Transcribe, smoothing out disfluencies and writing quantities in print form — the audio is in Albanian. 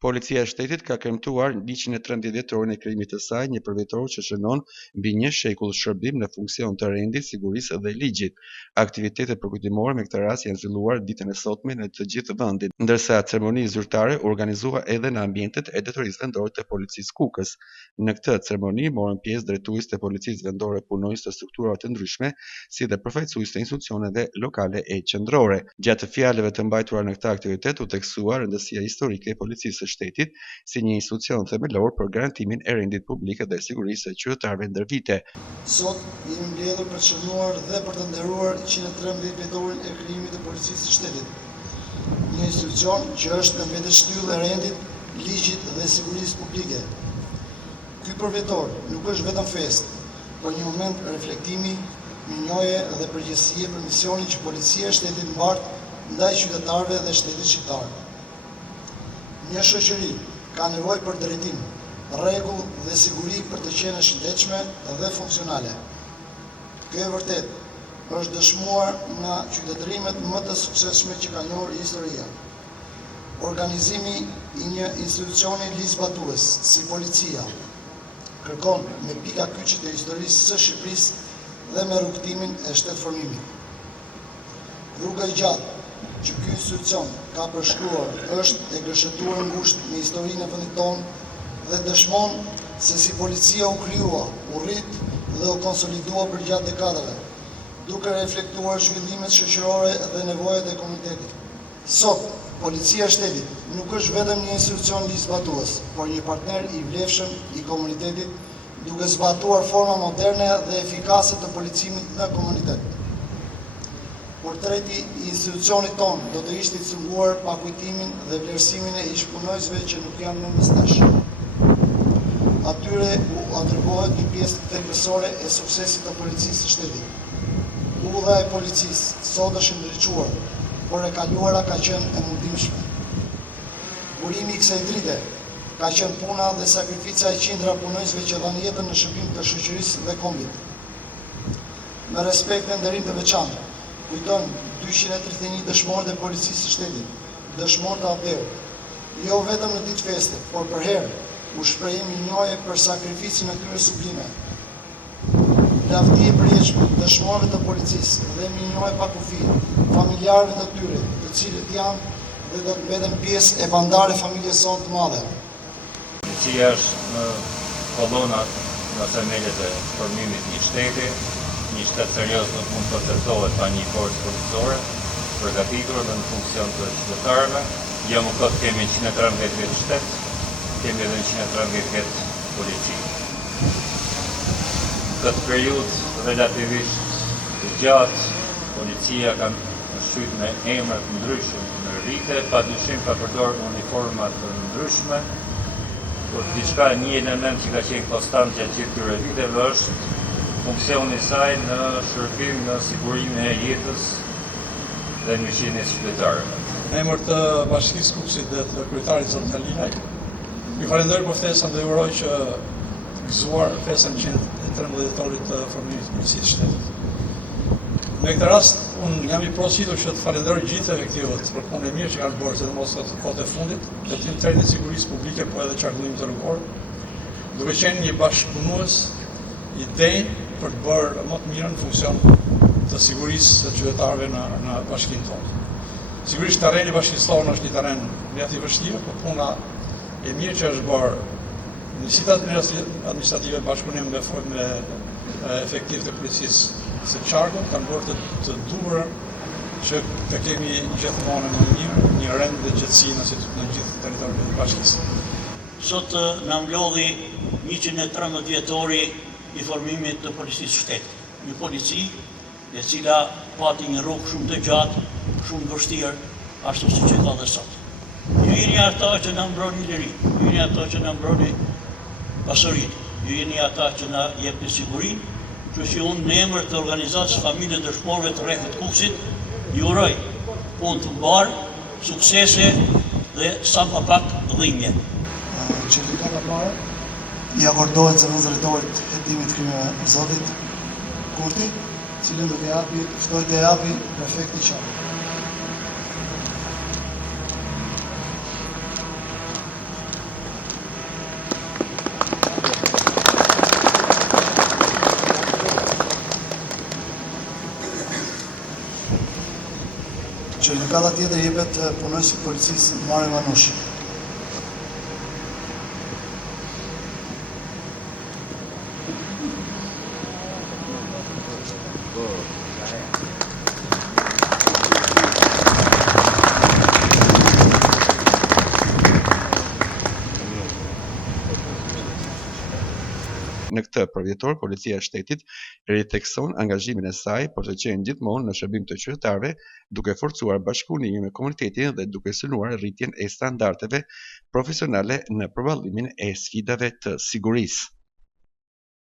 Policia e shtetit ka kremtuar 113 dhjetorin e krimit të saj, një përvjetor që shënon mbi 1 shekull shërbim në funksion të rendit, sigurisë dhe ligjit. Aktivitetet përkujtimore me këtë rast janë zhvilluar ditën e sotme në të gjithë vendin, ndërsa ceremoni zyrtare u organizua edhe në ambientet e drejtorisë vendore të policisë Kukës. Në këtë ceremoni morën pjesë drejtues të policisë vendore, punonjës të strukturave të ndryshme, si dhe përfaqësues të institucioneve lokale e qendrore. Gjatë fjalëve të mbajtura në këtë aktivitet u theksua rëndësia historike e policisë së shtetit si një institucion themelor për garantimin e rendit publik dhe sigurisë së qytetarëve ndër vite. Sot jemi mbledhur për të shënuar dhe për të nderuar 113 vjetorin e krijimit të policisë së shtetit. Një institucion që është në mbetështyllë e rendit, ligjit dhe sigurisë publike. Ky përvjetor nuk është vetëm fest, por një moment reflektimi, mirënjohje dhe përgjegjësie për misionin që policia e shtetit mbart ndaj qytetarëve dhe shtetit shqiptar. Një shoqëri ka nevojë për drejtim, rregull dhe siguri për të qenë e shëndetshme dhe funksionale. Kjo e vërtet është dëshmuar nga qytetërimet më të suksesshme që ka njohur historia. Organizimi i një institucioni ligjzbatues si policia kërkon me pika kyçe të historisë së Shqipërisë dhe me rrugtimin e shtetformimit. Rruga e gjatë që ky institucion ka përshkruar është e gërshetuar ngushtë në historinë e vendit tonë dhe dëshmon se si policia u krijua, u rrit dhe u konsolidua përgjatë dekadave, duke reflektuar zhvillimet shoqërore dhe nevojat e komunitetit. Sot, policia e shtetit nuk është vetëm një institucion ligjzbatues, por një partner i vlefshëm i komunitetit, duke zbatuar forma moderne dhe efikase të policimit në komunitet. Portreti i institucionit tonë do të ishte i cunguar pa kujtimin dhe vlerësimin e ish-punojësve që nuk janë më mes nesh. Atyre u atribuohet një pjesë thelbësore e suksesit të policisë së shtetit. Udha e policisë sot është ndriçuar, por e kaluara ka qenë e mundimshme. Burimi i kësaj drite ka qenë puna dhe sakrifica e qindra punojësve që dhanë jetën në shërbim të shoqërisë dhe kombit. Me respekt dhe nderim të veçantë, kujton 231 dëshmorët e policisë së shtetit, dëshmorë të aftëu, jo vetëm në ditë feste, por për herë u shprehim mirënjohje për sakrificën e këtyre sublime. Lavdi e përjetshme dëshmorëve të policisë dhe mirënjohje pa kufi familjarëve të tyre, të cilët janë dhe do të mbeten pjesë e bandare familjes sonë të madhe. Policia është në kolonat në themelet e formimit një shteti, një shtet serioz nuk mund të përcaktohet pa një forcë policore, përgatitur dhe në funksion të qytetarëve. Jo më kot kemi 113 vjet shtet, kemi edhe 113 vjet polici. Këtë periudhë relativisht të gjatë, policia ka shqyt me emër të ndryshëm në rrite, padyshim ka përdorur uniforma të ndryshme, por diçka një element që ka qenë konstant gjatë gjithë këtyre viteve është funksioni i saj në shërbim në sigurinë e jetës dhe mirëqenies së qytetarëve. Në emër të Bashkisë Kukësit dhe të kryetarit zot Kalinaj, ju falenderoj për ftesën dhe uroj që të gëzuar festën 113 dhjetorit të formimit të policisë së shtetit. Me këtë rast, unë jam i porositur që të falenderoj gjithë efektivët për punën e mirë që kanë bërë, sidomos në kohët e fundit, të Ministrisë së Sigurisë Publike, po edhe qarkullimit të rrugor, duke qenë një bashkëpunues i denjë për të bërë më të mirën në funksion të sigurisë së qytetarëve në bashkinë tonë. Sigurisht terreni bashkësor është një terren mjaft i vështirë, por puna e mirë që është bërë në sistem administrative bashkëpunim me efektiv të policisë së qarkut kanë bërë të durë që të kemi gjithmonë më mirë një rend dhe gjatësi në gjithë territorin e bashkisë. Sot na mblodhi 113 vjetori i formimit të policisë së shtetit. Një polici e cila pati një rrugë shumë të gjatë, shumë vështirë, ashtu siç e ka dhe sot. Ju jeni ata që na mbroni lirinë, ju jeni ata që na mbroni pasurinë, ju jeni ata që na jepni sigurinë. Kështu që unë në emër të organizatës familje dëshmorëve të rrethit Kukësit, ju uroj punë të mbarë, suksese dhe sa më pak dhimbje. Qytetari parë i akordohet zëvendësatorit hetimit krimeve Zotit Kurti, cilën do t'i ftoj të japi prefekti qartë. Rradha tjetër jepet punonjësit policisë Mari Manushi. Në këtë përvjetor, Policia e Shtetit ritekson angazhimin e saj për të qenë gjithmonë në shërbim të qytetarëve, duke forcuar bashkëpunimin me komunitetin dhe duke synuar rritjen e standardeve profesionale në përballimin e sfidave të sigurisë.